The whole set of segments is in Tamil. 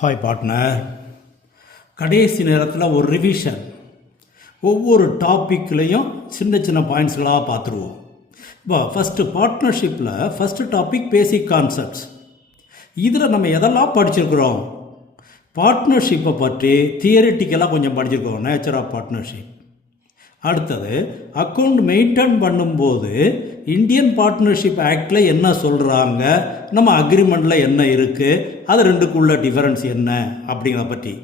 Hi partner. கடைசி நேரத்தில் ஒரு ரிவிஷன், ஒவ்வொரு டாப்பிக்லேயும் சின்ன சின்ன பாயிண்ட்ஸ்களாக பார்த்துருவோம். இப்போ ஃபஸ்ட்டு பார்ட்னர்ஷிப்பில் ஃபஸ்ட்டு டாபிக் பேசிக் கான்செப்ட்ஸ். இதில் நம்ம எதெல்லாம் படிச்சிருக்கிறோம்? பார்ட்னர்ஷிப்பை பற்றி தியரிட்டிக்கலாக கொஞ்சம் படிச்சிருக்கோம், நேச்சர் ஆஃப் பார்ட்னர்ஷிப். அடுத்தது அக்கௌண்ட் மெயின்டைன் பண்ணும்போது இந்தியன் பார்ட்னர்ஷிப் ஆக்டில் என்ன சொல்கிறாங்க, நம்ம அக்ரிமெண்ட்டில் என்ன இருக்குது, அது ரெண்டுக்குள்ள டிஃபரன்ஸ் என்ன அப்படிங்கிறத பற்றி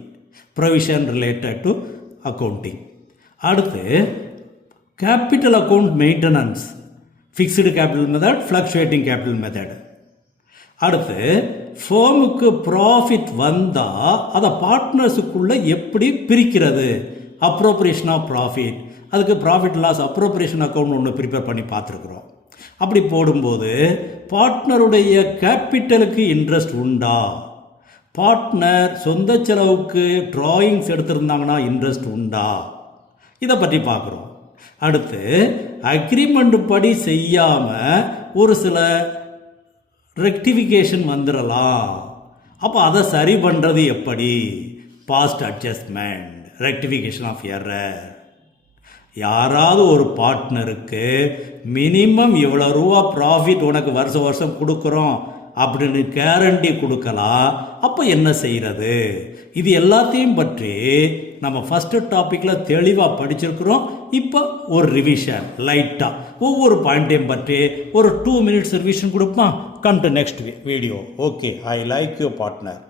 ப்ரொவிஷன் ரிலேட்டட் டு அக்கௌண்டிங். அடுத்து capital account maintenance, fixed capital method, fluctuating capital method. அடுத்து ஃபேமுக்கு ப்ராஃபிட் வந்தால் அதை பார்ட்னர்ஸுக்குள்ளே எப்படி பிரிக்கிறது, அப்ரோப்ரியேஷன் ஆஃப் ப்ராஃபிட். அதுக்கு ப்ராஃபிட் லாஸ் அப்ரோப்ரியேஷன் அக்கௌண்ட் ஒன்று ப்ரிப்பேர் பண்ணி பார்த்துருக்குறோம். அப்படி போடும்போது பார்ட்னருடைய கேபிட்டலுக்கு இன்ட்ரெஸ்ட் உண்டா, பார்ட்னர் சொந்த செலவுக்கு ட்ராயிங்ஸ் எடுத்திருந்தாங்கன்னா இன்ட்ரெஸ்ட் உண்டா, இதை பற்றி பார்க்குறோம். அடுத்து அக்ரிமெண்ட் படி செய்யாமல் ஒரு சில ரெக்டிஃபிகேஷன் வந்துடலாம், அப்போ அதை சரி பண்ணுறது எப்படி, past adjustment, rectification of error. யாராவது ஒரு பார்ட்னருக்கு மினிமம் இவ்வளோ ரூபா ப்ராஃபிட் உனக்கு வருஷம் வருஷம் கொடுக்குறோம் அப்படின்னு கேரண்டி கொடுக்கலாம், அப்போ என்ன செய்கிறது? இது எல்லாத்தையும் பற்றி நம்ம ஃபஸ்ட்டு டாப்பிக்கில் தெளிவாக படிச்சிருக்கிறோம். இப்போ ஒரு ரிவிஷன் லைட்டாக ஒவ்வொரு பாயிண்ட்டையும் பற்றி ஒரு 2 minutes ரிவிஷன் கொடுப்போம். Come to next video. Okay, I like you partner.